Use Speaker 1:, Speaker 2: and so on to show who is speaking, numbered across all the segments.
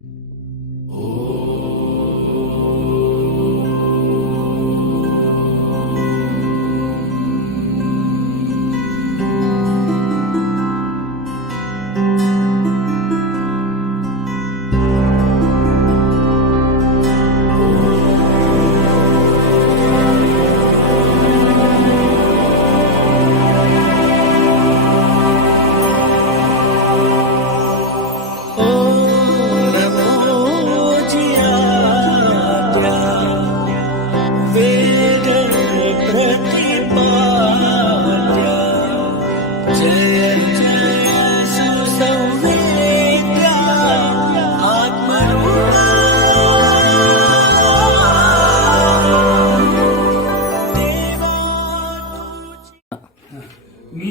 Speaker 1: Thank you.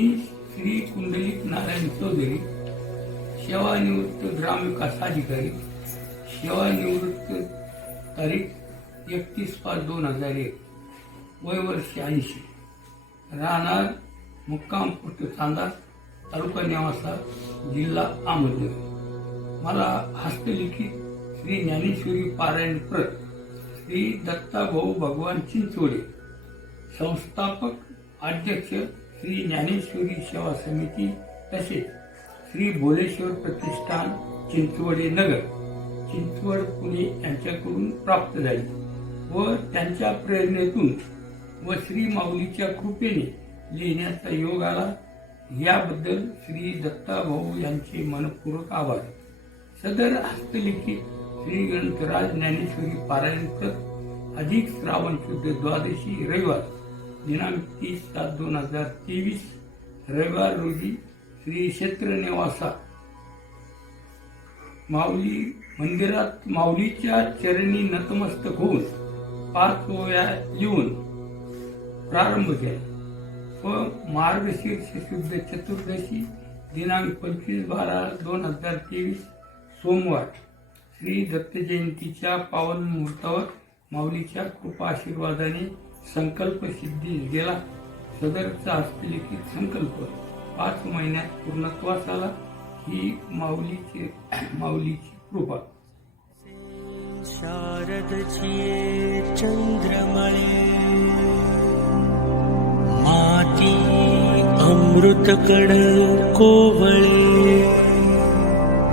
Speaker 2: मी श्री कुंडलिक नारायण चौधरी सेवानिवृत्त ग्राम विकास अधिकारी सेवानिवृत्त तारीख एकतीस पाच दोन हजार एक वय वर्ष ऐंशी. राहणार मुक्काम पुष्ट चांदा तालुका नेवासा जिल्हा अहमदनगर. मला हस्तलिखित श्री ज्ञानेश्वरी पारायण प्रत श्री दत्ताभाऊ भगवान चिंचोडे संस्थापक अध्यक्ष श्री ज्ञानेश्वरी सेवा समिती तसेच श्री भोलेश्वर प्रतिष्ठान चिंचवडे नगर चिंचवड पुणे यांच्याकडून प्राप्त झाली व त्यांच्या प्रेरणेतून व श्री माऊलीच्या कृपेने लिहिण्याचा योग आला. याबद्दल श्री दत्ताभाऊ यांचे मनपूर्वक आभार. सदर हस्तलिखित श्री ग्रंथराज ज्ञानेश्वरी पारायण अधिक श्रावण शुद्ध द्वादशी रविवार. दिनांक तीस सात दोन हजार तेवीस रविवार रोजी श्री क्षेत्र निवासा माऊली मंदिरात माऊलीच्या चरणी नतमस्तक होऊन पाच ओव्या येऊन प्रारंभ केला व मार्गशीर्ष शुद्ध चतुर्दशी दिनांक पंचवीस बारा दोन हजार तेवीस सोमवार. श्री दत्त जयंतीच्या पावन मुहूर्तावर माऊलीच्या कृपा आशीर्वादाने संकल्प सिद्धीस गेला. सदरचा हस्तलिखित संकल्प. पाच महिन्यात पूर्णत्वास आला. ही माऊलीची माऊलीची कृपा.
Speaker 1: शारद चंद्रमळे माती अमृत कड कोवळे.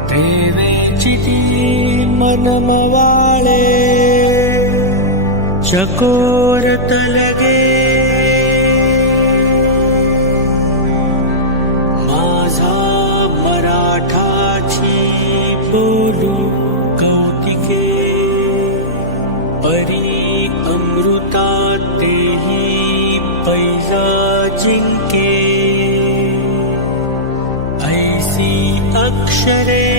Speaker 1: देवेची ती मनमवाळे. चकोर लगे माझा मराठाची बोलू कौतिके परी अमृता तेही पैजा जिंके। ऐसी अक्षरे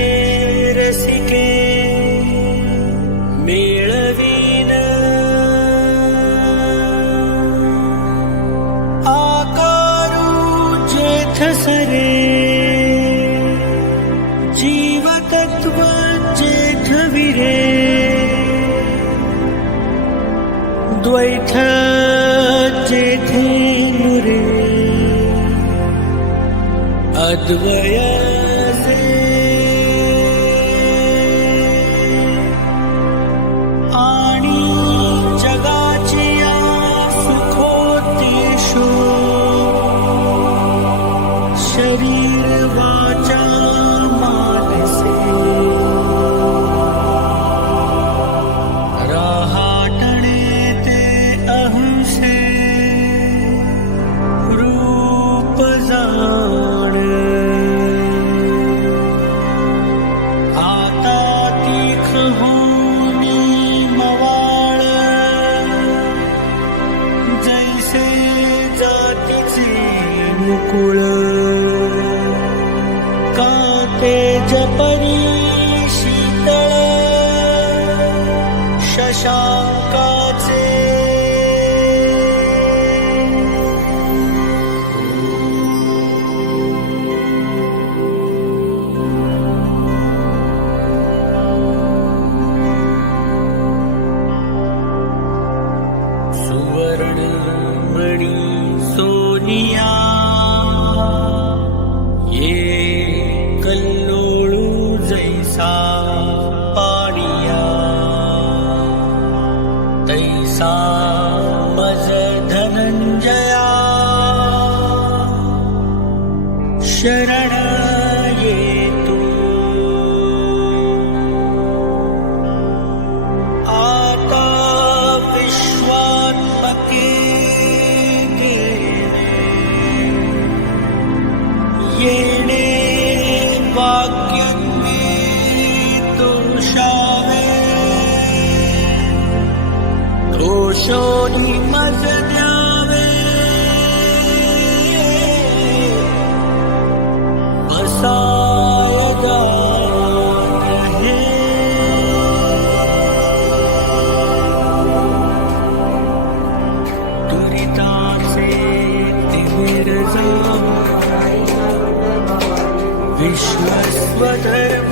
Speaker 1: ઠસરે જીવતત્વ જેઠ વિરે. દ્વૈઠ જેઠી મુરે અદ્વય से रूप जाने आता तीख होनी मवाड़ जैसे मुकुल love. विश्वस्वधर्म